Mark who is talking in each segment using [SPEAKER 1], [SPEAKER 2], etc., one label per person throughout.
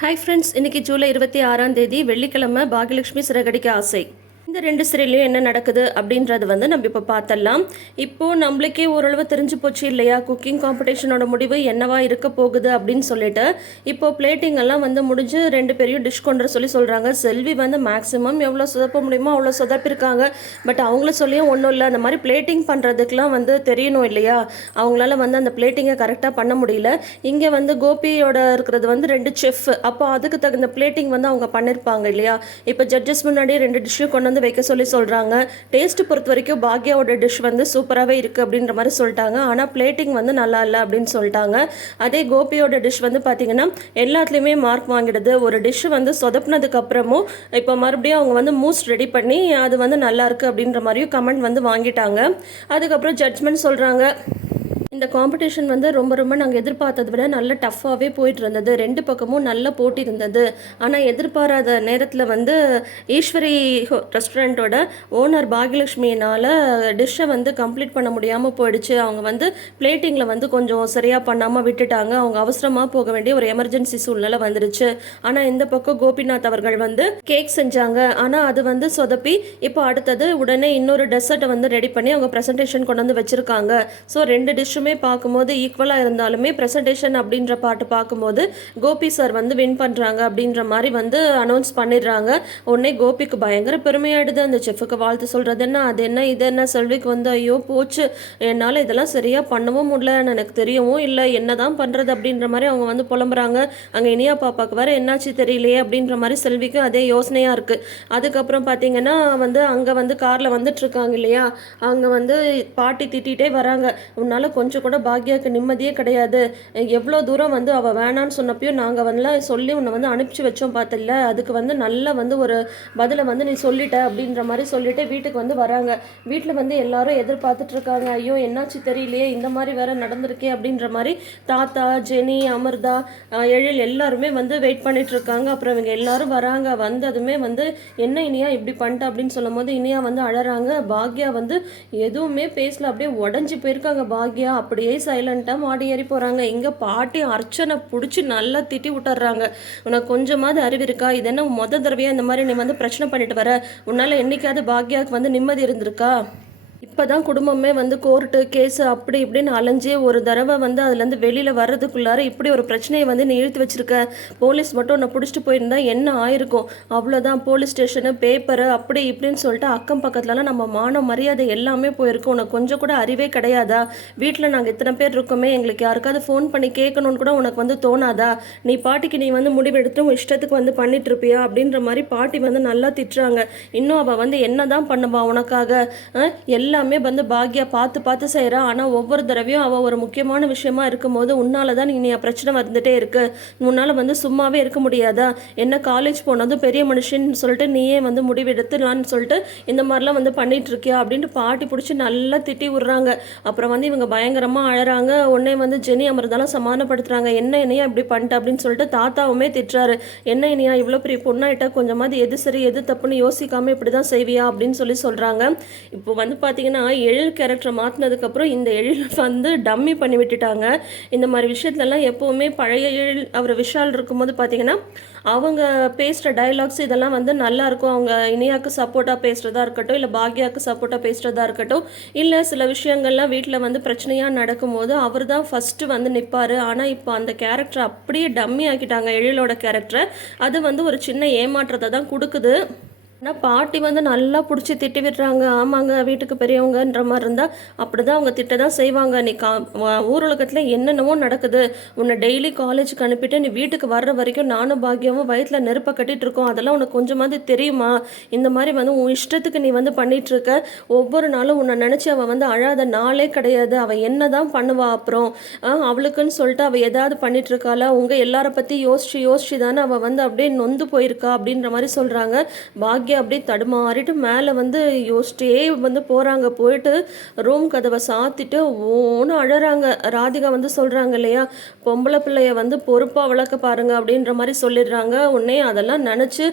[SPEAKER 1] Hi friends இன்னைக்கு ஜூலை இருபத்தி ஆறாம் தேதி வெள்ளிக்கிழமை பாகியலட்சுமி சிறகடிக்க ஆசை. இந்த ரெண்டு சிறையிலையும் என்ன நடக்குது அப்படின்றது வந்து நம்ம இப்போ பார்த்தலாம் இப்போது நம்மளுக்கே ஓரளவு தெரிஞ்சு போச்சு இல்லையா? குக்கிங் காம்படிஷனோட முடிவு என்னவா இருக்க போகுது அப்படின்னு சொல்லிட்டு இப்போ பிளேட்டிங் எல்லாம் வந்து முடிஞ்சு ரெண்டு பேரையும் டிஷ் கொண்டு வர சொல்லி சொல்கிறாங்க செல்வி வந்து மேக்ஸிமம் எவ்வளோ சொதப்ப முடியுமோ அவ்வளோ சொதப்பிருக்காங்க. பட் அவங்கள சொல்லியும் ஒன்றும் இல்லை. அந்த மாதிரி பிளேட்டிங் பண்ணுறதுக்கெலாம் வந்து தெரியணும் இல்லையா? அவங்களால வந்து அந்த பிளேட்டிங்கை கரெக்டாக பண்ண முடியல. இங்கே வந்து கோபியோட இருக்கிறது வந்து ரெண்டு செஃப் அப்போ அதுக்கு தகுந்த பிளேட்டிங் வந்து அவங்க பண்ணியிருப்பாங்க இல்லையா? இப்போ ஜட்ஜஸ் முன்னாடி ரெண்டு டிஷ்ஷும் கொண்டு வந்து வைக்க சொல்லி சொல்கிறாங்க டேஸ்ட் பொறுத்த வரைக்கும் பாக்யாவோட டிஷ் வந்து சூப்பராகவே இருக்குது அப்படின்ற மாதிரி சொல்லிட்டாங்க. ஆனால் பிளேட்டிங் வந்து நல்லா இல்லை அப்படின்னு சொல்லிட்டாங்க. அதே கோபியோட டிஷ் வந்து பார்த்திங்கன்னா எல்லாத்துலேயுமே மார்க் வாங்கிடுது. ஒரு டிஷ் வந்து சொதப்புனதுக்கப்புறமும் இப்போ மறுபடியும் அவங்க வந்து மூஸ் ரெடி பண்ணி அது வந்து நல்லாயிருக்கு அப்படின்ற மாதிரியும் கமெண்ட் வந்து வாங்கிட்டாங்க. அதுக்கப்புறம் ஜட்ஜ்மெண்ட் சொல்கிறாங்க இந்த காம்படிஷன் வந்து ரொம்ப ரொம்ப நாங்கள் எதிர்பார்த்ததை விட நல்ல டஃப்பாகவே போயிட்டு இருந்தது. ரெண்டு பக்கமும் நல்ல போட்டி இருந்தது. ஆனால் எதிர்பாராத நேரத்தில் வந்து ஈஸ்வரி ரெஸ்டாரண்ட்டோட ஓனர் பாகியலட்சுமியினால் டிஷ்ஷை வந்து கம்ப்ளீட் பண்ண முடியாமல் போயிடுச்சு. அவங்க வந்து பிளேட்டிங்கில் வந்து கொஞ்சம் சரியாக பண்ணாமல் விட்டுட்டாங்க. அவங்க அவசரமாக போக வேண்டிய ஒரு எமர்ஜென்சி சூழ்நிலை வந்துருச்சு. ஆனால் இந்த பக்கம் கோபிநாத் அவர்கள் வந்து கேக் செஞ்சாங்க. ஆனால் அது வந்து சொதப்பி இப்போ அடுத்தது உடனே இன்னொரு டெசர்ட்டை வந்து ரெடி பண்ணி அவங்க ப்ரெசன்டேஷன் கொண்டு வந்து வச்சுருக்காங்க. ஸோ ரெண்டு டிஷ்ஷுமே பார்க்கும்போது ஈக்குவலாக இருந்தாலுமே ப்ரெசன்டேஷன் அப்படின்ற பாட்டு பார்க்கும்போது கோபி சார் வந்து வின் பண்ணுறாங்க அப்படின்ற மாதிரி வந்து அனௌன்ஸ் பண்ணிடுறாங்க. உடனே கோபிக்கு பயங்கர பெருமையாயிடுது. அந்த செஃப்புக்கு வாழ்த்து சொல்கிறது என்ன அது என்ன இது என்ன? செல்விக்கு வந்து ஐயோ போச்சு. என்னால் இதெல்லாம் சரியாக பண்ணவும் முடியல. எனக்கு தெரியவும் இல்லை. என்ன தான் பண்ணுறது அப்படின்ற மாதிரி அவங்க வந்து புலம்புறாங்க. அங்கே இனியா பாப்பாவுக்கு வேறு என்னாச்சு தெரியலையே அப்படின்ற மாதிரி செல்விக்கும் அதே யோசனையாக இருக்குது அதுக்கப்புறம் பார்த்தீங்கன்னா வந்து அங்கே வந்து காரில் வந்துட்டுருக்காங்க இல்லையா? அங்கே வந்து பாட்டி திட்டிகிட்டே வராங்க. உன்னால் கொஞ்சம் கூட பாக்யாவுக்கு நிம்மதியே கிடையாது. எவ்வளோ தூரம் வந்து அவள் வேணான்னு சொன்னப்பையும் நாங்கள் வந்து சொல்லி உன்னை வந்து அனுப்பிச்சி வச்சோம் பார்த்தில்ல அதுக்கு வந்து நல்லா வந்து ஒரு பதிலை வந்து நீ சொல்லிட்ட அப்படின்ற மாதிரி சொல்லிட்டு வீட்டுக்கு வந்து வராங்க. வீட்டில் வந்து எல்லாரும் எதிர்பார்த்துட்ருக்காங்க ஐயோ என்னாச்சு தெரியலையே இந்த மாதிரி வேற நடந்திருக்கே அப்படின்ற மாதிரி தாத்தா ஜெனி அமிர்தா எழில் எல்லாருமே வந்து வெயிட் பண்ணிட்டு இருக்காங்க. அப்புறம் இவங்க எல்லாரும் வராங்க. வந்ததுமே வந்து என்ன இனியா இப்படி பண்ணிட்ட அப்படின்னு சொல்லும் போது இனியா வந்து அழறாங்க. பாக்யா வந்து எதுவுமே பேசல. அப்படியே உடஞ்சி போயிருக்காங்க பாக்யா. அப்படியே சைலண்ட்டாக மாடி ஏறி போகிறாங்க இங்கே பாட்டி அர்ச்சனை பிடிச்சி நல்லா திட்டி விட்டுறாங்க. உனக்கு கொஞ்சமாவது அறிவு இருக்கா? இது என்ன மொத தடவையாக இந்த மாதிரி நீ வந்து பிரச்சனை பண்ணிட்டு வர? உன்னால் என்னைக்காவது பாக்யாவுக்கு வந்து நிம்மதி இருந்திருக்கா? இப்போ தான் குடும்பமே வந்து கோர்ட்டு கேஸு அப்படி இப்படின்னு அலைஞ்சு ஒரு தடவை வந்து அதுலேருந்து வெளியில் வர்றதுக்குள்ளார இப்படி ஒரு பிரச்சனையை வந்து நீ இழுத்து வச்சிருக்க போலீஸ் மட்டும் உன்னை பிடிச்சிட்டு போயிருந்தா என்ன ஆயிருக்கும்? அவ்வளோதான் போலீஸ் ஸ்டேஷனு பேப்பரு அப்படி இப்படின்னு சொல்லிட்டு அக்கம் பக்கத்துலலாம் நம்ம மான மரியாதை எல்லாமே போயிருக்கும் உனக்கு கொஞ்சம் கூட அறிவே கிடையாதா? வீட்டில் நாங்கள் இத்தனை பேர் இருக்கோமே எங்களுக்கு யாருக்காவது ஃபோன் பண்ணி கேட்கணும்னு கூட உனக்கு வந்து தோணாதா? நீ பாட்டிக்கு நீ வந்து முடிவெடுத்து உன் இஷ்டத்துக்கு வந்து பண்ணிட்டு இருப்பியா? அப்படின்ற மாதிரி பாட்டி வந்து நல்லா திட்டுறாங்க. இன்னும் அவள் வந்து என்ன தான் பண்ணுவா உனக்காக? அஹ், எல்லாமே வந்து பாக்யா பார்த்து பார்த்து செய்கிறா ஆனால் ஒவ்வொரு தடவையும் அவள் ஒரு முக்கியமான விஷயமா இருக்கும்போது உன்னால தான் நீ பிரச்சனை வந்துட்டே இருக்கு. உன்னால் வந்து சும்மாவே இருக்க முடியாதா? என்ன காலேஜ் போனதும் பெரிய மனுஷன்னு சொல்லிட்டு நீயே வந்து முடிவெடுத்துலான்னு சொல்லிட்டு இந்த மாதிரிலாம் வந்து பண்ணிட்டு இருக்கியா? அப்படின்ட்டு பாட்டி பிடிச்சி நல்லா திட்டி விடுறாங்க. அப்புறம் வந்து இவங்க பயங்கரமாக அழறாங்க. உடனே வந்து ஜெனி அமர்ந்தாலும் சமாதானப்படுத்துறாங்க. என்ன என்னையா இப்படி பண்ணிட்ட? அப்படின்னு சொல்லிட்டு தாத்தாவுமே திட்டுறாரு. என்ன என்னையா இவ்வளோ பெரிய பொண்ணாயிட்டா? கொஞ்சமாவது எது சரி எது தப்புன்னு யோசிக்காம இப்படி தான் செய்வியா? அப்படின்னு சொல்லி சொல்கிறாங்க இப்போ வந்து பார்த்தீங்கன்னா எழில் கேரக்டரை மாற்றினதுக்கப்புறம் இந்த எழில் வந்து டம்மி பண்ணி விட்டுட்டாங்க. இந்த மாதிரி விஷயத்துலலாம் எப்போவுமே பழைய எழில் அவர் விஷால் இருக்கும்போது பார்த்தீங்கன்னா அவங்க பேசுகிற டயலாக்ஸ் இதெல்லாம் வந்து நல்லாயிருக்கும் அவங்க இனியாவுக்கு சப்போர்ட்டாக பேசுகிறதா இருக்கட்டும் இல்லை பாக்யாவுக்கு சப்போர்ட்டாக பேசுகிறதா இருக்கட்டும் இல்லை சில விஷயங்கள்லாம் வீட்டில் வந்து பிரச்சனையாக நடக்கும்போது அவர் தான் ஃபஸ்ட்டு வந்து நிற்பார் ஆனால் இப்போ அந்த கேரக்டர் அப்படியே டம்மி ஆக்கிட்டாங்க எழிலோட கேரக்டரை அது வந்து ஒரு சின்ன ஏமாற்றத்தை தான் கொடுக்குது. ஆனால் பாட்டி வந்து நல்லா பிடிச்சி திட்டி விடுறாங்க. ஆமாங்க வீட்டுக்கு பெரியவங்கன்ற மாதிரி இருந்தால் அப்படி தான் அவங்க திட்ட தான் செய்வாங்க. நீ கா வ- ஊர் உலகத்தில் என்னென்னவோ நடக்குது. உன்னை டெய்லி காலேஜுக்கு அனுப்பிட்டு நீ வீட்டுக்கு வர்ற வரைக்கும் நானும் பாக்கியமும் வயிற்றில் நெருப்பை கட்டிகிட்டு இருக்கோம். அதெல்லாம் உனக்கு கொஞ்சமாவது தெரியுமா? இந்த மாதிரி வந்து உன் இஷ்டத்துக்கு நீ வந்து பண்ணிகிட்ருக்க ஒவ்வொரு நாளும் உன்னை நினச்சி அவள் வந்து அழாத நாளே கிடையாது. அவள் என்ன தான் பண்ணுவா அப்புறம்? அவளுக்குன்னு சொல்லிட்டு அவள் ஏதாவது பண்ணிகிட்ருக்காளா உங்கள் எல்லாரை பற்றி யோசிச்சு யோசிச்சு தானே அவள் வந்து அப்படியே நொந்து போயிருக்கா அப்படின்ற மாதிரி சொல்கிறாங்க பாக்யா பாக்யா அப்படியே தடுமாறிட்டு மேலே வந்து யோசிச்சிட்டே வந்து போகிறாங்க போயிட்டு ரூம் கதவை சாத்திட்டு ஓன்னு அழகிறாங்க ராதிகா வந்து சொல்கிறாங்க இல்லையா பொம்பளை பிள்ளைய வந்து பொறுப்பாக வளர்க்க பாருங்க அப்படின்ற மாதிரி சொல்லிடுறாங்க. உடனே அதெல்லாம் நினச்சி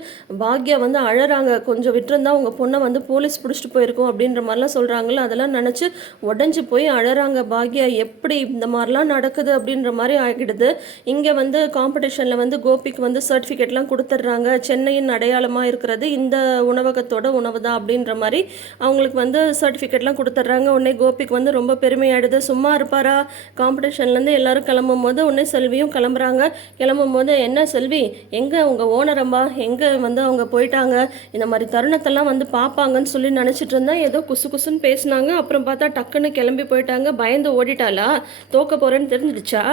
[SPEAKER 1] பாக்யா வந்து அழகாங்க கொஞ்சம் விட்டுருந்தா உங்கள் பொண்ணை வந்து போலீஸ் பிடிச்சிட்டு போயிருக்கோம் அப்படின்ற மாதிரிலாம் சொல்கிறாங்களே அதெல்லாம் நினச்சி உடஞ்சி போய் அழகிறாங்க பாக்யா. எப்படி இந்த மாதிரிலாம் நடக்குது? அப்படின்ற மாதிரி ஆகிடுது. இங்கே வந்து காம்படிஷனில் வந்து கோபிக்கு வந்து சர்டிஃபிகேட்லாம் கொடுத்துட்றாங்க. சென்னையின் அடையாளமாக இருக்கிறது இந்த உணவகத்தோட உணவு தான் அப்படின்ற மாதிரி அவங்களுக்கு வந்து சர்டிஃபிகேட்லாம் கொடுத்துட்றாங்க. உடனே கோபிக்கு வந்து ரொம்ப பெருமையாயிடுது. சும்மா இருப்பாரா? காம்படிஷன்லேருந்து எல்லாரும் கிளம்பும் போது உடனே செல்வியும் கிளம்புறாங்க. கிளம்பும் போது என்ன செல்வி? எங்கே உங்கள் ஓனரம்பா எங்கே வந்து அவங்க போயிட்டாங்க? இந்த மாதிரி தருணத்தெல்லாம் வந்து பார்ப்பாங்கன்னு சொல்லி நினச்சிட்டு இருந்தேன் ஏதோ குசு குசுன்னு பேசுனாங்க. அப்புறம் பார்த்தா டக்குன்னு கிளம்பி போயிட்டாங்க. பயந்து ஓடிட்டாளா? தோக்க போகிறேன்னு தெரிஞ்சிடுச்சா?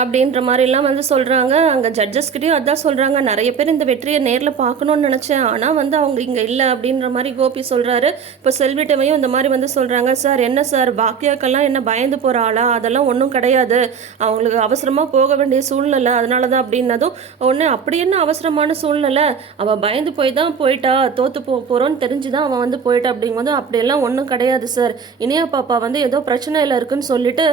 [SPEAKER 1] அப்படின்ற மாதிரிலாம் வந்து சொல்கிறாங்க அங்கே ஜட்ஜஸ்கிட்டையும் அதான் சொல்கிறாங்க நிறைய பேர் இந்த வெற்றியை நேரில் பார்க்கணுன்னு நினச்சேன். ஆனால் வந்து அவங்க இங்கே இல்லை அப்படின்ற மாதிரி கோபி சொல்கிறாரு இப்போ செல்விட்டவையும் இந்த மாதிரி வந்து சொல்கிறாங்க சார் என்ன சார்? பாக்கியாக்கெல்லாம் என்ன பயந்து போகிற ஆளா? அதெல்லாம் ஒன்றும் கிடையாது. அவங்களுக்கு அவசரமாக போக வேண்டிய சூழ்நிலை. அதனால தான் அப்படின்னதும் ஒன்று அப்படி என்ன அவசரமான சூழ்நிலை? அவள் பயந்து போய் தான் போயிட்டா. தோற்று போ போகிறோன்னு தெரிஞ்சு தான் அவன் வந்து போயிட்டா அப்படிங்கும்போது அப்படியெல்லாம் ஒன்றும் கிடையாது சார். இனியா பாப்பா வந்து ஏதோ பிரச்சனையில் இருக்குன்னு சொல்லிட்டு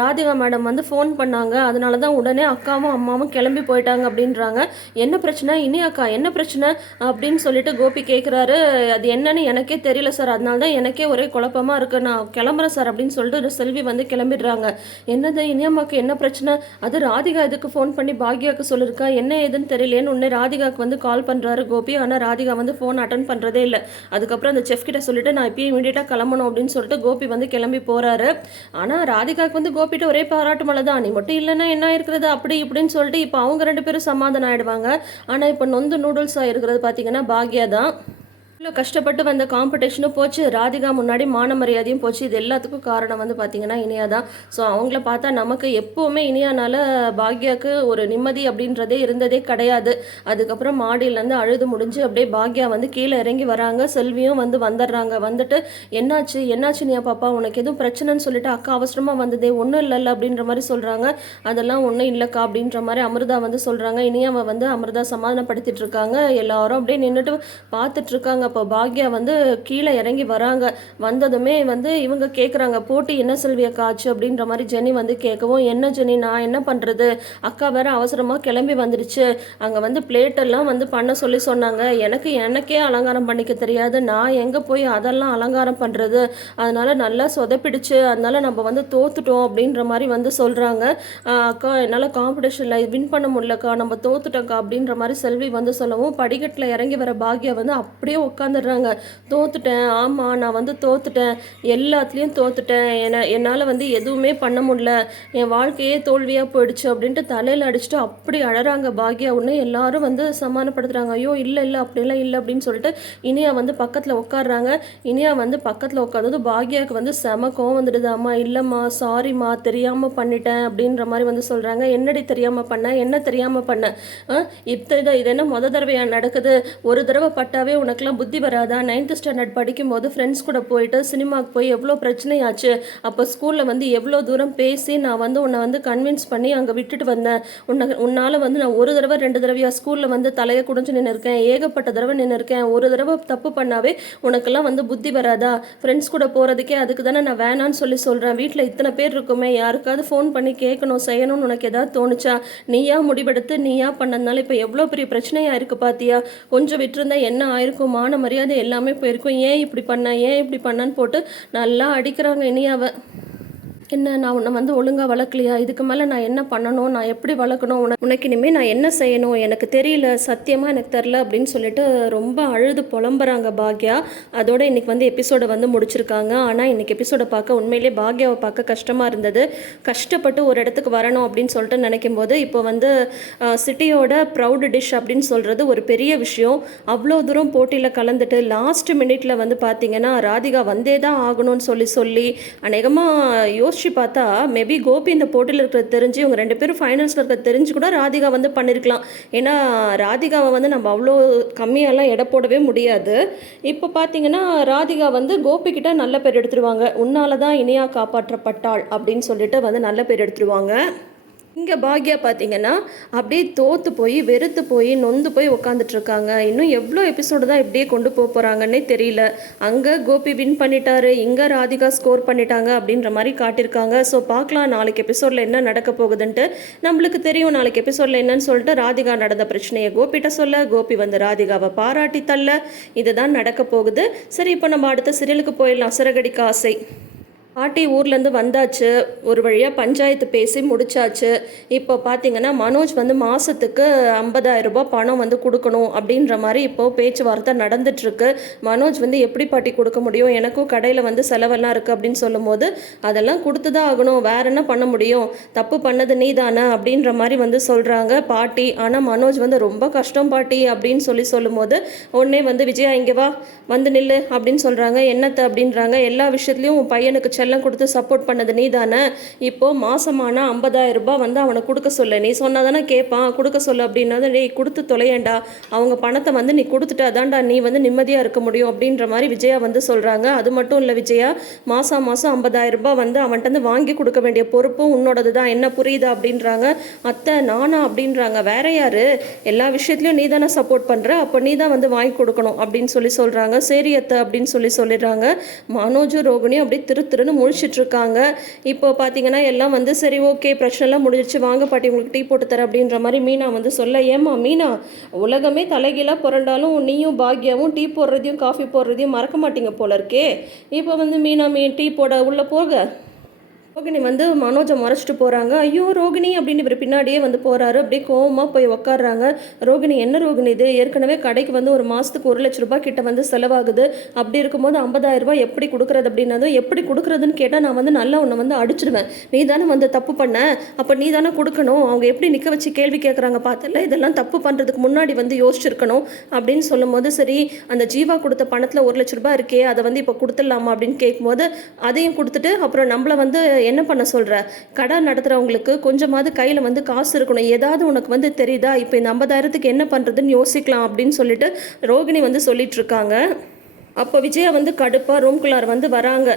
[SPEAKER 1] ராதிகா மேடம் வந்து ஃபோன் பண்ணாங்க. அதனால அதனால தான் உடனே அக்காவும் அம்மாவும் கிளம்பி போயிட்டாங்க அப்படின்றாங்க. என்ன பிரச்சனை? இனி அக்கா என்ன பிரச்சனை? அப்படின்னு சொல்லிட்டு கோபி கேட்குறாரு அது என்னன்னு எனக்கே தெரியல சார். அதனால தான் எனக்கே ஒரே குழப்பமாக இருக்குது நான் கிளம்புறேன் சார் அப்படின்னு சொல்லிட்டு ஒரு செல்வி வந்து கிளம்பிடுறாங்க. என்னது? இனியம்மாவுக்கு என்ன பிரச்சனை? அது ராதிகா இதுக்கு ஃபோன் பண்ணி பாக்யாவுக்கு சொல்லியிருக்கா என்ன ஏதுன்னு தெரியலேன்னு உடனே ராதிகாவுக்கு வந்து கால் பண்ணுறாரு கோபி. ஆனால் ராதிகா வந்து ஃபோன் அட்டன் பண்ணுறதே இல்லை. அதுக்கப்புறம் அந்த செஃப் கிட்ட சொல்லிட்டு நான் இப்பயே இமீடியட்டாக கிளம்பணும் அப்படின்னு சொல்லிட்டு கோபி வந்து கிளம்பி போகிறாரு ஆனால் ராதிகாவுக்கு வந்து கோபிட்ட ஒரே பாராட்டு மலை தான். நீ மட்டும் இல்லைன்னா என்ன இருக்கிறது அப்படி இப்படின்னு சொல்லிட்டு இப்போ அவங்க ரெண்டு பேரும் சமாதானம் ஆயிடுவாங்க. ஆனால் இப்போ நொந்து நூடுல்ஸ் ஆகிருக்கிறது பார்த்தீங்கன்னா பாக்யா தான். இவ்வளோ கஷ்டப்பட்டு வந்த காம்படிஷனும் போச்சு. ராதிகா முன்னாடி மான மரியாதையும் போச்சு. இது எல்லாத்துக்கும் காரணம் வந்து பார்த்தீங்கன்னா இனியா தான் ஸோ அவங்கள பார்த்தா நமக்கு எப்போவுமே இனியானால பாக்யாவுக்கு ஒரு நிம்மதி அப்படின்றதே இருந்ததே கிடையாது. அதுக்கப்புறம் மாடியிலேருந்து அழுது முடிஞ்சு அப்படியே பாக்யா வந்து கீழே இறங்கி வராங்க. செல்வியும் வந்து வந்துடுறாங்க. வந்துட்டு என்னாச்சு? என்னாச்சு நீயா பாப்பா? உனக்கு எதுவும் பிரச்சனைன்னு சொல்லிட்டு அக்கா அவசரமாக வந்ததே. ஒன்றும் இல்லைல்ல அப்படின்ற மாதிரி சொல்கிறாங்க அதெல்லாம் ஒன்றும் இல்லைக்கா அப்படின்ற மாதிரி அமிர்தா வந்து சொல்கிறாங்க இனியாவை வந்து அமிர்தா சமாதானப்படுத்திட்டு இருக்காங்க. எல்லாரும் அப்படியே நின்றுட்டு பார்த்துட்டு இருக்காங்க. அப்போ பாக்யா வந்து கீழே இறங்கி வராங்க. வந்ததுமே வந்து இவங்க கேட்குறாங்க போட்டி என்ன செல்வி அக்கா ஆச்சு அப்படின்ற மாதிரி ஜெனி வந்து கேட்கவும் என்ன ஜெனி நான் என்ன பண்ணுறது அக்கா வேற அவசரமாக கிளம்பி வந்துடுச்சு அங்கே வந்து பிளேட்டெல்லாம் வந்து பண்ண சொல்லி சொன்னாங்க. எனக்கு எனக்கே அலங்காரம் பண்ணிக்க தெரியாது. நான் எங்கே போய் அதெல்லாம் அலங்காரம் பண்ணுறது அதனால் நல்லா சொதப்பிடுச்சு. அதனால் நம்ம வந்து தோத்துட்டோம். அப்படின்ற மாதிரி வந்து சொல்கிறாங்க அக்கா என்னால் காம்படிஷனில் வின் பண்ண முடியலக்கா. நம்ம தோத்துட்டோம்க்கா. அப்படின்ற மாதிரி செல்வி வந்து சொல்லவும் படிக்கட்டில் இறங்கி வர பாக்யா வந்து அப்படியே உட்காந்துடுறாங்க. தோத்துட்டேன். ஆமாம் நான் வந்து தோத்துட்டேன். எல்லாத்துலேயும் தோத்துட்டேன். என என்னால் வந்து எதுவுமே பண்ண முடியல. என் வாழ்க்கையே தோல்வியாக போயிடுச்சு அப்படின்ட்டு தலையில் அடிச்சுட்டு அப்படி அழறாங்க பாக்யா. உடனே எல்லாரும் வந்து சமாதானப்படுத்துகிறாங்க ஐயோ இல்லை இல்லை அப்படிலாம் இல்லை அப்படின்னு சொல்லிட்டு இனியா வந்து பக்கத்தில் உட்காடுறாங்க இனியா வந்து பக்கத்தில் உட்காந்தது பாக்யாவுக்கு வந்து செம கோவம் வந்துடுது. அம்மா இல்லைம்மா சாரிம்மா தெரியாமல் பண்ணிட்டேன் அப்படின்ற மாதிரி வந்து சொல்கிறாங்க என்னடி தெரியாமல் பண்ண? என்ன தெரியாமல் பண்ண? இத்தனை இது என்ன முத தடவையாக நடக்குது? ஒரு தடவை பட்டாவே உனக்குலாம் புத்தி வராதா? நைன்த்து ஸ்டாண்டர்ட் படிக்கும்போது ஃப்ரெண்ட்ஸ் கூட போயிட்டு சினிமாவுக்கு போய் எவ்வளோ பிரச்சனையாச்சு? அப்போ ஸ்கூலில் வந்து எவ்வளோ தூரம் பேசி நான் வந்து உன்னை வந்து கன்வின்ஸ் பண்ணி அங்கே விட்டுட்டு வந்தேன். உன்னை உன்னால் வந்து நான் ஒரு தடவை ரெண்டு தடவையா ஸ்கூலில் வந்து தலையை குடிஞ்சு நின்று இருக்கேன். ஏகப்பட்ட தடவை நின்று இருக்கேன். ஒரு தடவை தப்பு பண்ணாவே உனக்கெல்லாம் வந்து புத்தி வராதா? ஃப்ரெண்ட்ஸ் கூட போகிறதுக்கே அதுக்கு தானே நான் வேணான்னு சொல்லி சொல்கிறேன் வீட்டில் இத்தனை பேர் இருக்குமே யாருக்காவது ஃபோன் பண்ணி கேட்கணும் செய்யணும்னு உனக்கு எதாவது தோணுச்சா? நீயா முடிவெடுத்து நீயா பண்ணதுனால இப்போ எவ்வளோ பெரிய பிரச்சனையாக இருக்குது பார்த்தியா கொஞ்சம் விட்டுருந்தா என்ன ஆயிருக்குமான மான மரியாதை எல்லாமே போயிருக்கும். ஏன் இப்படி பண்ண? ஏன் இப்படி பண்ணன்னு போட்டு நல்லா அடிக்கிறாங்க இனியாவை. என்ன நான் உன்னை வந்து ஒழுங்காக வளர்க்கலையா? இதுக்கு மேலே நான் என்ன பண்ணணும்? நான் எப்படி வளர்க்கணும்? உன உனக்கு இனிமேல் நான் என்ன செய்யணும்? எனக்கு தெரியல சத்தியமாக எனக்கு தெரில அப்படின்னு சொல்லிட்டு ரொம்ப அழுது புலம்புறாங்க பாக்யா. அதோட இன்னைக்கு வந்து எபிசோடை வந்து முடிச்சிருக்காங்க. ஆனால் இன்னைக்கு எபிசோடை பார்க்க உண்மையிலே பாக்யாவை பார்க்க கஷ்டமாக இருந்தது. கஷ்டப்பட்டு ஒரு இடத்துக்கு வரணும் அப்படின்னு சொல்லிட்டு நினைக்கும் போது இப்போ வந்து சிட்டியோட ப்ரௌடு டிஷ் அப்படின்னு சொல்கிறது ஒரு பெரிய விஷயம். அவ்வளோ தூரம் போட்டியில் கலந்துட்டு லாஸ்ட் மினிட்ல வந்து பார்த்தீங்கன்னா ராதிகா வந்தே தான் ஆகணும்னு சொல்லி சொல்லி அநேகமாக யோசிச்சு பார்த்தா மேபி கோபி இந்த போட்டியில் இருக்கிறது தெரிஞ்சு இவங்க ரெண்டு பேரும் ஃபைனல்ஸில் இருக்கிற தெரிஞ்சு கூட ராதிகா வந்து பண்ணியிருக்கலாம் ஏன்னா ராதிகாவை வந்து நம்ம அவ்வளோ கம்மியாலாம் எடை போடவே முடியாது. இப்போ பார்த்தீங்கன்னா ராதிகா வந்து கோபிக்கிட்ட நல்ல பேர் எடுத்துருவாங்க. உன்னால தான் இனியா காப்பாற்றப்பட்டாள் அப்படின்னு சொல்லிட்டு வந்து நல்ல பேர் எடுத்துருவாங்க. இங்கே பாக்யா பார்த்தீங்கன்னா அப்படியே தோத்து போய் வெறுத்து போய் நொந்து போய் உக்காந்துட்டு இருக்காங்க இன்னும் எவ்வளோ எபிசோடு தான் இப்படியே கொண்டு போக போகிறாங்கன்னே தெரியல. அங்கே கோபி வின் பண்ணிட்டாரு இங்கே ராதிகா ஸ்கோர் பண்ணிட்டாங்க அப்படின்ற மாதிரி காட்டியிருக்காங்க. ஸோ பார்க்கலாம் நாளைக்கு எபிசோடில் என்ன நடக்க போகுதுன்ட்டு. நம்மளுக்கு தெரியும் நாளைக்கு எபிசோடில் என்னன்னு சொல்லிட்டு ராதிகா நடந்த பிரச்சனையை கோபிட்ட சொல்ல கோபி வந்து ராதிகாவை பாராட்டி தள்ள. இதுதான் நடக்க போகுது. சரி இப்போ நம்ம அடுத்த சீரியலுக்கு போயிடலாம். சிறகடிக்க ஆசை. பாட்டி ஊர்லேருந்து வந்தாச்சு ஒரு வழியாக பஞ்சாயத்து பேசி முடிச்சாச்சு. இப்போ பார்த்தீங்கன்னா மனோஜ் வந்து மாதத்துக்கு ஐம்பதாயிரம் ரூபாய் பணம் வந்து கொடுக்கணும் அப்படின்ற மாதிரி இப்போது பேச்சுவார்த்தை நடந்துட்டுருக்கு. மனோஜ் வந்து எப்படி பாட்டி கொடுக்க முடியும்? எனக்கும் கடையில் வந்து செலவெல்லாம் இருக்குது அப்படின்னு சொல்லும்போது அதெல்லாம் கொடுத்து தான் ஆகணும். வேற என்ன பண்ண முடியும்? தப்பு பண்ணது நீ தானே அப்படின்ற மாதிரி வந்து சொல்கிறாங்க பாட்டி. ஆனால் மனோஜ் வந்து ரொம்ப கஷ்டம் பாட்டி அப்படின்னு சொல்லி சொல்லும்போது உடனே வந்து விஜயா இங்கே வா வந்து நில்லு அப்படின்னு சொல்கிறாங்க என்னத்தை? அப்படின்றாங்க. எல்லா விஷயத்துலையும் உன் பையனுக்கு எல்லாம் கொடுத்து சப்போர்ட் பண்ணது நீ தானே இப்போது மாதமான ஐம்பதாயிரம் ரூபாய் வந்து அவனை கொடுக்க சொல்ல. நீ சொன்னால் தானே கேட்பான் கொடுக்க சொல்ல அப்படின்னா டேய் கொடுத்து தொலையேண்டா அவங்க பணத்தை வந்து நீ கொடுத்துட்டா தான்டா நீ வந்து நிம்மதியாக இருக்க முடியும். அப்படின்ற மாதிரி விஜயா வந்து சொல்கிறாங்க அது மட்டும் இல்லை விஜயா மாதம் மாதம் ஐம்பதாயிரம் ரூபாய் வந்து அவன்கிட்ட வந்து வாங்கி கொடுக்க வேண்டிய பொறுப்பும் உன்னோடது தான். என்ன புரியுதா அப்படின்றாங்க. அத்தை நானா அப்படின்றாங்க. வேற யாரு? எல்லா விஷயத்துலையும் நீ தானே சப்போர்ட் பண்ணுற அப்போ நீ தான் வந்து வாங்கி கொடுக்கணும் அப்படின்னு சொல்லி சொல்கிறாங்க சரி அத்தை அப்படின்னு சொல்லி சொல்லிடுறாங்க. மனோஜும் ரோகிணியும் அப்படியே திரு திருன்னு முழிச்சிட்ருக்காங்க. இப்போ பார்த்தீங்கன்னா எல்லாம் வந்து சரி ஓகே பிரச்சனைலாம் முடிஞ்சிச்சு வாங்க பாட்டி உங்களுக்கு டீ போட்டு தரேன் அப்படின்ற மாதிரி மீனா வந்து சொல்ல ஏமா மீனா உலகமே தலைகீழாக புரண்டாலும் நீயும் பாக்யாவும் டீ போடுறதையும் காஃபி போடுறதையும் மறக்க மாட்டீங்க போல இருக்கே. இப்போ வந்து மீனா மீ டீ போட உள்ளே போக. ரோகிணி வந்து மனோஜை மறைச்சிட்டு போகிறாங்க ஐயோ ரோகிணி அப்படின்னு இவர் பின்னாடியே வந்து போகிறாரு அப்படியே கோவமாக போய் உக்காடுறாங்க ரோகிணி என்ன ரோகிணி இது? ஏற்கனவே கடைக்கு வந்து ஒரு மாதத்துக்கு ஒரு லட்ச ரூபாய் கிட்ட வந்து செலவாகுது. அப்படி இருக்கும்போது 50000 ரூபாய் எப்படி கொடுக்குறது? அப்படின்னதும் எப்படி கொடுக்குறதுன்னு கேட்டால் நான் வந்து நல்லா உன்னை வந்து அடிச்சிடுவேன் நீ தானே வந்து தப்பு பண்ண? அப்போ நீ தானே கொடுக்கணும். அவங்க எப்படி நிற்க வச்சு கேள்வி கேட்குறாங்க பார்த்தல இதெல்லாம் தப்பு பண்ணுறதுக்கு முன்னாடி வந்து யோசிச்சிருக்கணும். அப்படின்னு சொல்லும்போது சரி அந்த ஜீவா கொடுத்த பணத்தில் ஒரு லட்ச ரூபாய் இருக்கே. அதை வந்து இப்போ கொடுத்துடலாமா? அப்படின்னு கேட்கும்போது அதையும் கொடுத்துட்டு அப்புறம் நம்மளை வந்து என்ன பண்ண சொல்கிற கடை நடத்துகிறவங்களுக்கு கொஞ்சமாவது கையில் வந்து காசு இருக்கணும். ஏதாவது உனக்கு வந்து தெரியுதா? இப்போ இந்த ஐம்பதாயிரத்துக்கு என்ன பண்ணுறதுன்னு யோசிக்கலாம் அப்படின்னு சொல்லிட்டு ரோகிணி வந்து சொல்லிட்டு இருக்காங்க. அப்போ விஜயா வந்து கடுப்பாக ரூம்குள்ளார் வந்து வராங்க.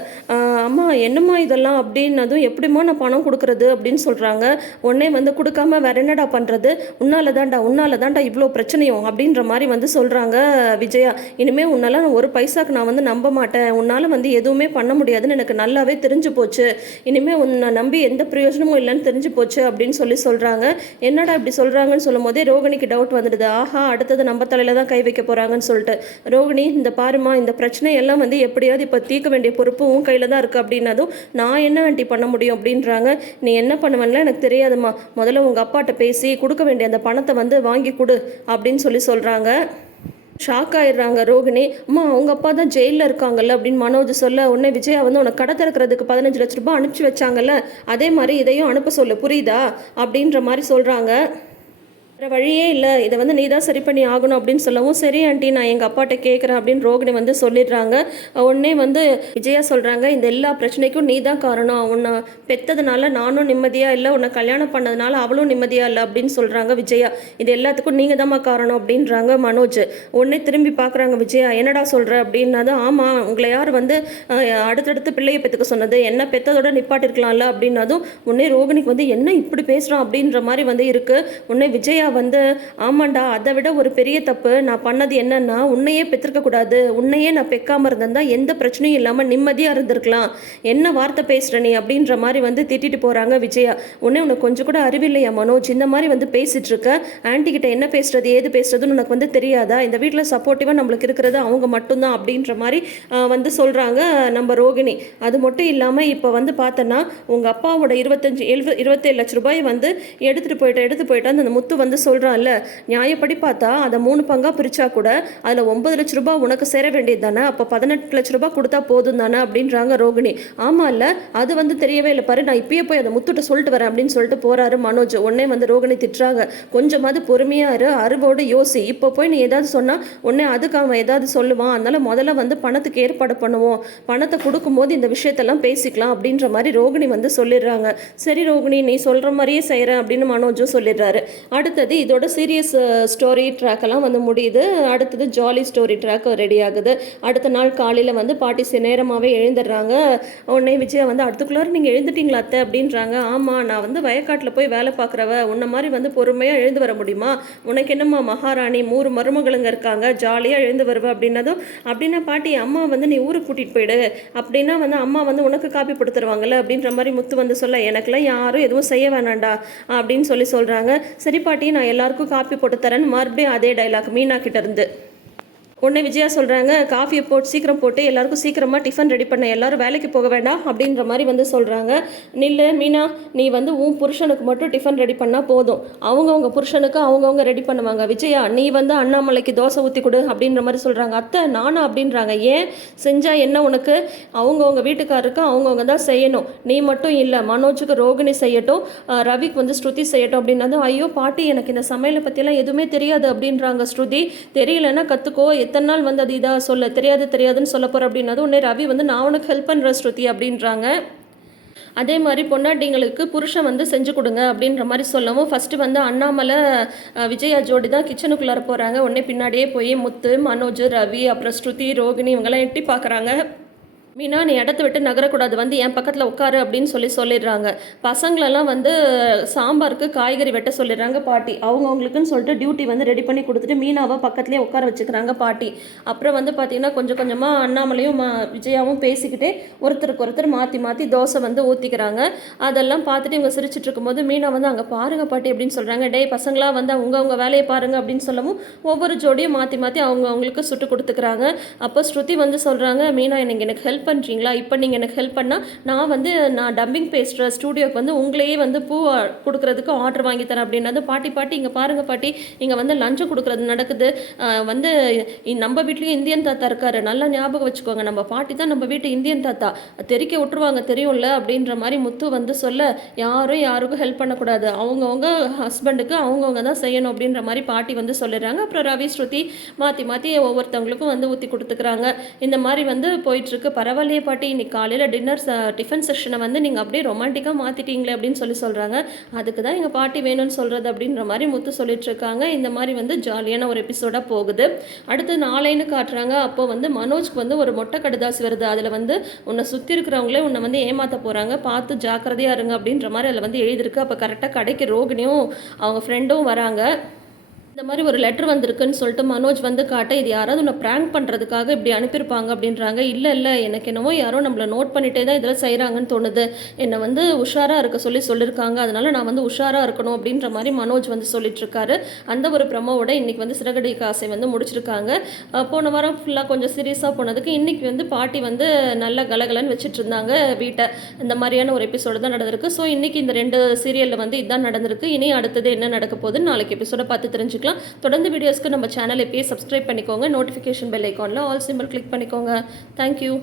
[SPEAKER 1] அம்மா என்னம்மா இதெல்லாம்? அப்படின்னதும் எப்படிம்மா நான் பணம் கொடுக்குறது? அப்படின்னு சொல்கிறாங்க உடனே வந்து கொடுக்காம வேற என்னடா பண்ணுறது உன்னால தான்டா உன்னால தான்டா இவ்வளோ பிரச்சனையும்? அப்படின்ற மாதிரி வந்து சொல்கிறாங்க விஜயா. இனிமேல் உன்னால நான் ஒரு பைசாக்கு நான் வந்து நம்ப மாட்டேன். உன்னால் வந்து எதுவுமே பண்ண முடியாதுன்னு எனக்கு நல்லாவே தெரிஞ்சு போச்சு. இனிமேல் உன்னை நம்பி எந்த பிரயோஜனமும் இல்லைன்னு தெரிஞ்சு போச்சு அப்படின்னு சொல்லி சொல்கிறாங்க என்னடா இப்படி சொல்கிறாங்கன்னு சொல்லும் போதே ரோகிணிக்கு டவுட் வந்துடுது. ஆஹா அடுத்தது நம்ம தலையில் தான் கை வைக்க போகிறாங்கன்னு சொல்லிட்டு. ரோகிணி இந்த பாருமா இந்த அந்த பிரச்சனையெல்லாம் வந்து எப்படியாவது இப்போ தீர்க்க வேண்டிய பொறுப்பு உன் கையில் தான் இருக்குது அப்படின்னதும் நான் என்ன ஆண்டி பண்ண முடியும் அப்படின்றாங்க. நீ என்ன பண்ணுவேன்னா எனக்கு தெரியாதும்மா. முதல்ல உங்கள் அப்பாட்ட பேசி கொடுக்க வேண்டிய அந்த பணத்தை வந்து வாங்கி கொடு அப்படின்னு சொல்லி சொல்கிறாங்க ஷாக் ஆயிடுறாங்க ரோகிணி. அம்மா அவங்க அப்பா தான் ஜெயிலில் இருக்காங்கல்ல அப்படின்னு மனோஜ் சொல்ல உடனே விஜயா வந்து உனக்கு கடை திறக்கிறதுக்கு பதினஞ்சு லட்ச ரூபாய் அனுப்பிச்சி வச்சாங்கல்ல. அதே மாதிரி இதையும் அனுப்ப சொல்லு. புரியுதா? அப்படின்ற மாதிரி சொல்கிறாங்க வேறு வழியே இல்லை. இதை வந்து நீ தான் சரி பண்ணி ஆகணும் அப்படின்னு சொல்லவும் சரி ஆண்டி நான் எங்கள் அப்பாட்ட கேட்குறேன் அப்படின்னு ரோகிணி வந்து சொல்லிடுறாங்க. உடனே வந்து விஜயா சொல்கிறாங்க இந்த எல்லா பிரச்சனைக்கும் நீ தான் காரணம். உன்னை பெத்ததுனால நானும் நிம்மதியாக இல்லை. உன்னை கல்யாணம் பண்ணதுனால அவளும் நிம்மதியாக இல்லை. அப்படின்னு சொல்கிறாங்க விஜயா. இது எல்லாத்துக்கும் நீங்கள் தாம்மா காரணம். அப்படின்றாங்க மனோஜ். உடனே திரும்பி பார்க்குறாங்க விஜயா என்னடா சொல்கிற அப்படின்னதும் ஆமாம் உங்களை யார் வந்து அடுத்தடுத்து பிள்ளையை பெற்றுக்க சொன்னது? என்ன பெத்ததோட நிப்பாட்டிருக்கலாம்ல. அப்படின்னதும் உடனே ரோகிணிக்கு வந்து என்ன இப்படி பேசுகிறான் அப்படின்ற மாதிரி வந்து இருக்குது உடனே விஜயா வந்து ஆமாண்டா அதை விட ஒரு பெரிய தப்பு. நான் பண்ணது என்னன்னா உன்னையே பெற்றிருக்க கூடாது. உன்னையே நான் பெக்காம இருந்திருந்தா எந்த பிரச்சனையும் இல்லாமல் நிம்மதியாக இருந்திருக்கலாம். என்ன வார்த்தை பேசுற நீ? அப்படின்ற மாதிரி வந்து திட்டிட்டு போகிறாங்க விஜயா. உன்னே உனக்கு கொஞ்சம் கூட அறிவில்லையா மனோஜ்? இந்த மாதிரி வந்து பேசிட்டு இருக்க. ஆன்ட்டி கிட்ட என்ன பேசுறது ஏது பேசுறதுன்னு உனக்கு வந்து தெரியாதா? இந்த வீட்டில் சப்போர்ட்டிவாக நம்மளுக்கு இருக்கிறது அவங்க மட்டும்தான். அப்படின்ற மாதிரி வந்து சொல்கிறாங்க நம்ம ரோகிணி. அது மட்டும் இல்லாமல் இப்போ வந்து பார்த்தோன்னா உங்கள் அப்பாவோட இருபத்தஞ்சு எழுப இருபத்தேழு லட்ச ரூபாய் வந்து எடுத்துகிட்டு போயிட்டு எடுத்து போயிட்டு அந்த முத்து வந்து சொல்கிறான்ல நியாயப்படி பார்த்தா அதை மூணு பங்காக பிரித்தா கூட அதில் ஒன்பது லட்ச ரூபா உனக்கு சேர வேண்டியது தானே அப்போ பதினெட்டு லட்ச ரூபா கொடுத்தா போதும் தானே அப்படின்றாங்க ரோகிணி. ஆமாம் இல்லை அது வந்து தெரியவே இல்லை. பாரு நான் இப்பயே போய் அதை முத்துட்ட சொல்லிட்டு வரேன் அப்படின்னு சொல்லிட்டு போகிறாரு மனோஜ். உடனே வந்து ரோகிணி திட்டுறாங்க. கொஞ்சமாவது பொறுமையாக இரு அறிவோடு யோசி. இப்போ போய் நீ ஏதாவது சொன்னால் உடனே அதுக்கு அவன் ஏதாவது சொல்லுவான். அதனால் முதல்ல வந்து பணத்துக்கு ஏற்பாடு பண்ணுவோம். பணத்தை கொடுக்கும்போது இந்த விஷயத்தெல்லாம் பேசிக்கலாம் அப்படின்ற மாதிரி ரோகிணி வந்து சொல்லிடுறாங்க. சரி ரோகிணி நீ சொல்கிற மாதிரியே செய்கிறேன் அப்படின்னு மனோஜும் சொல்லிடுறாரு. அடுத்தது அடுத்தது இதோட சீரியஸ் ஸ்டோரி ட்ராக்கெல்லாம் வந்து முடியுது. அடுத்தது ஜாலி ஸ்டோரி ட்ராக் ரெடி ஆகுது. அடுத்த நாள் காலையில் வந்து பாட்டி நேரமாகவே எழுந்துடுறாங்க. உடனே விஜயா வந்து அடுத்துக்குள்ளார நீங்கள் எழுந்துட்டீங்களா அத்தை? அப்படின்றாங்க. ஆமாம் நான் வந்து வயக்காட்டில் போய் வேலை பார்க்குறவ உன்ன மாதிரி வந்து பொறுமையாக எழுந்து வர முடியுமா? உனக்கு என்னம்மா மகாராணி மூணு மருமகளுங்க இருக்காங்க ஜாலியாக எழுந்து வருவ? அப்படின்னதும் அப்படின்னா பாட்டி அம்மா வந்து நீ ஊருக்கு கூட்டிகிட்டு போயிடு. அப்படின்னா வந்து அம்மா வந்து உனக்கு காப்பி கொடுத்துருவாங்கல்ல அப்படின்ற மாதிரி முத்து வந்து சொல்ல எனக்கெல்லாம் யாரும் எதுவும் செய்ய வேணாண்டா? அப்படின்னு சொல்லி சொல்கிறாங்க சரி பாட்டி நான் எல்லாருக்கும் காப்பி போட்டு தரேன்னு மறுபடியும் அதே டைலாக் மீனா கிட்ட இருந்து. உடனே விஜயா சொல்கிறாங்க காஃபியை போட்டு சீக்கிரம் போட்டு எல்லாருக்கும் சீக்கிரமாக டிஃபன் ரெடி பண்ண எல்லாரும் வேலைக்கு போக வேண்டாம் அப்படின்ற மாதிரி வந்து சொல்கிறாங்க நில்லு மீனா நீ வந்து உன் புருஷனுக்கு மட்டும் டிஃபன் ரெடி பண்ணால் போதும். அவங்கவுங்க புருஷனுக்கு அவங்கவுங்க ரெடி பண்ணுவாங்க. விஜயா நீ வந்து அண்ணாமலைக்கு தோசை ஊற்றி கொடு அப்படின்ற மாதிரி சொல்கிறாங்க அத்தை நானா? அப்படின்றாங்க. ஏன்? செஞ்சால் என்ன உனக்கு? அவங்கவுங்க வீட்டுக்காரருக்கு அவங்கவுங்க தான் செய்யணும். நீ மட்டும் இல்லை மனோஜுக்கு ரோகிணி செய்யட்டும் ரவிக்கு வந்து ஸ்ருதி செய்யட்டும் அப்படின்னா ஐயோ பாட்டி எனக்கு இந்த சமையலை பற்றியெல்லாம் எதுவுமே தெரியாது அப்படின்றாங்க ஸ்ருதி. தெரியலன்னா கற்றுக்கோ எத்தனை நாள் வந்து அது இதாக சொல்ல தெரியாது தெரியாதுன்னு சொல்ல போகிற அப்படின்னதும் உடனே ரவி வந்து நான் உனக்கு ஹெல்ப் பண்ணுறேன் ஸ்ருதி அப்படின்றாங்க. அதே மாதிரி பொண்டாட்டிங்களுக்கு புருஷன் வந்து செஞ்சு கொடுங்க அப்படின்ற மாதிரி சொல்லவும் ஃபஸ்ட்டு வந்து அண்ணாமலை விஜயா ஜோடி தான் கிச்சனுக்குள்ளார போகிறாங்க உடனே பின்னாடியே போய் முத்து மனோஜ் ரவி அப்புறம் ஸ்ருதி ரோகிணி இவங்கெல்லாம் எட்டி பார்க்குறாங்க. மீனா நீ இடத்த விட்டு நகரக்கூடாது. வந்து என் பக்கத்தில் உட்காரு அப்படின்னு சொல்லி சொல்லிடுறாங்க. பசங்களெல்லாம் வந்து சாம்பாருக்கு காய்கறி வெட்ட சொல்லிடுறாங்க பாட்டி. அவங்கவுங்களுக்குன்னு சொல்லிட்டு டியூட்டி வந்து ரெடி பண்ணி கொடுத்துட்டு மீனாவை பக்கத்துலேயே உட்கார வச்சுக்கிறாங்க பாட்டி. அப்புறம் வந்து பார்த்தீங்கன்னா கொஞ்சம் கொஞ்சமாக அண்ணாமலையும் மா விஜயாவும் பேசிக்கிட்டே ஒருத்தருக்கு ஒருத்தர் மாற்றி மாற்றி தோசை வந்து ஊற்றிக்கிறாங்க அதெல்லாம் பார்த்துட்டு இவங்க சிரிச்சிட்டு இருக்கும்போது மீனா வந்து அங்கே பாருங்க பாட்டி அப்படின்னு சொல்கிறாங்க டேய் பசங்களாக வந்து அவங்க அவங்க வேலையை பாருங்க அப்படின்னு சொல்லவும் ஒவ்வொரு ஜோடியும் மாற்றி மாற்றி அவங்க அவங்களுக்கு சுட்டு கொடுத்துக்கிறாங்க. அப்போ ஸ்ருதி வந்து சொல்கிறாங்க மீனா எனக்கு எனக்கு ஹெல்ப் பண்ணுறீங்களா இப்போ நீங்கள் எனக்கு ஹெல்ப் பண்ணால் நான் வந்து நான் டம்பிங் பேசுகிற ஸ்டூடியோக்கு வந்து உங்களையே வந்து பூ கொடுக்குறதுக்கு ஆர்டர் வாங்கி தரேன் அப்படின்னது பாட்டி பாட்டி இங்கே பாருங்கள் பாட்டி இங்கே வந்து லஞ்சம் கொடுக்குறது நடக்குது. வந்து நம்ம வீட்லேயும் இந்தியன் தாத்தா இருக்காரு. நல்லா ஞாபகம் வச்சுக்கோங்க. நம்ம பாட்டி தான் நம்ம வீட்டு இந்தியன் தாத்தா. தெரிக்க விட்டுருவாங்க தெரியும்ல? அப்படின்ற மாதிரி முத்து வந்து சொல்ல யாரும் யாருக்கும் ஹெல்ப் பண்ணக்கூடாது. அவங்கவுங்க ஹஸ்பண்டுக்கு அவங்கவுங்க தான் செய்யணும் அப்படின்ற மாதிரி பாட்டி வந்து சொல்லிடுறாங்க. அப்புறம் ரவி ஸ்ருதி மாற்றி மாற்றி ஒவ்வொருத்தவங்களுக்கும் வந்து ஊற்றி கொடுத்துக்கிறாங்க. இந்த மாதிரி வந்து போயிட்டுருக்கு பரவாயில்லையே பாட்டி. இன்னைக்கு காலையில் டின்னர் டிஃபன் செஷனை வந்து நீங்கள் அப்படியே ரொமான்டிக்காக மாற்றிட்டீங்களே அப்படின்னு சொல்லி சொல்கிறாங்க அதுக்கு தான் எங்கள் பாட்டி வேணும்னு சொல்கிறது அப்படின்ற மாதிரி முத்து சொல்லிட்டுருக்காங்க இந்த மாதிரி வந்து ஜாலியான ஒரு எபிசோடாக போகுது. அடுத்து நாளைன்னு காட்டுறாங்க. அப்போ வந்து மனோஜ்க்கு வந்து ஒரு மொட்டை கடுதாசி வருது. அதில் வந்து உன்னை சுற்றி இருக்கிறவங்களே உன்னை வந்து ஏமாற்ற போகிறாங்க பார்த்து ஜாக்கிரதையாக இருங்க அப்படின்ற மாதிரி அதில் வந்து எழுதியிருக்கு. அப்போ கரெக்டாக கடைக்கு ரோகிணியும் அவங்க ஃப்ரெண்டும் வராங்க. இந்த மாதிரி ஒரு லெட்டர் வந்திருக்குன்னு சொல்லிட்டு மனோஜ் வந்து காட்ட இது யாராவது உன்னை ப்ராங்க் பண்ணுறதுக்காக இப்படி அனுப்பியிருப்பாங்க அப்படின்றாங்க. இல்லை இல்லை எனக்கு என்னவோ யாரோ நம்மளை நோட் பண்ணிகிட்டே தான் இதெல்லாம் செய்கிறாங்கன்னு தோணுது. என்னை வந்து உஷாராக இருக்க சொல்லி சொல்லியிருக்காங்க. அதனால் நான் வந்து உஷாராக இருக்கணும் அப்படின்ற மாதிரி மனோஜ் வந்து சொல்லிட்டுருக்காரு. அந்த ஒரு ப்ரமோவோட இன்னைக்கு வந்து சிறகடி காசை வந்து முடிச்சிருக்காங்க. போன வாரம் ஃபுல்லாக கொஞ்சம் சீரியஸாக போனதுக்கு இன்றைக்கி வந்து பாட்டி வந்து நல்ல கலகலன்னு வச்சுட்டு இருந்தாங்க வீட்டை. இந்த மாதிரியான ஒரு எபிசோடு தான் நடந்திருக்கு. ஸோ இன்றைக்கி இந்த ரெண்டு சீரியலில் வந்து இதுதான் நடந்திருக்கு. இனி அடுத்தது என்ன நடக்க போகுதுன்னு நாளைக்கு எபிசோட பார்த்து தெரிஞ்சுக்கலாம். தொடர்ந்து வீடியோஸ்க்கு நம்ம சேனல் இப்பயே சப்ஸ்கிரைப் பண்ணிக்கோங்க. நோட்டிஃபிகேஷன் பெல் ஐக்கானில் ஆல் சிம்பிள் கிளிக் பண்ணிக்கோங்க. Thank you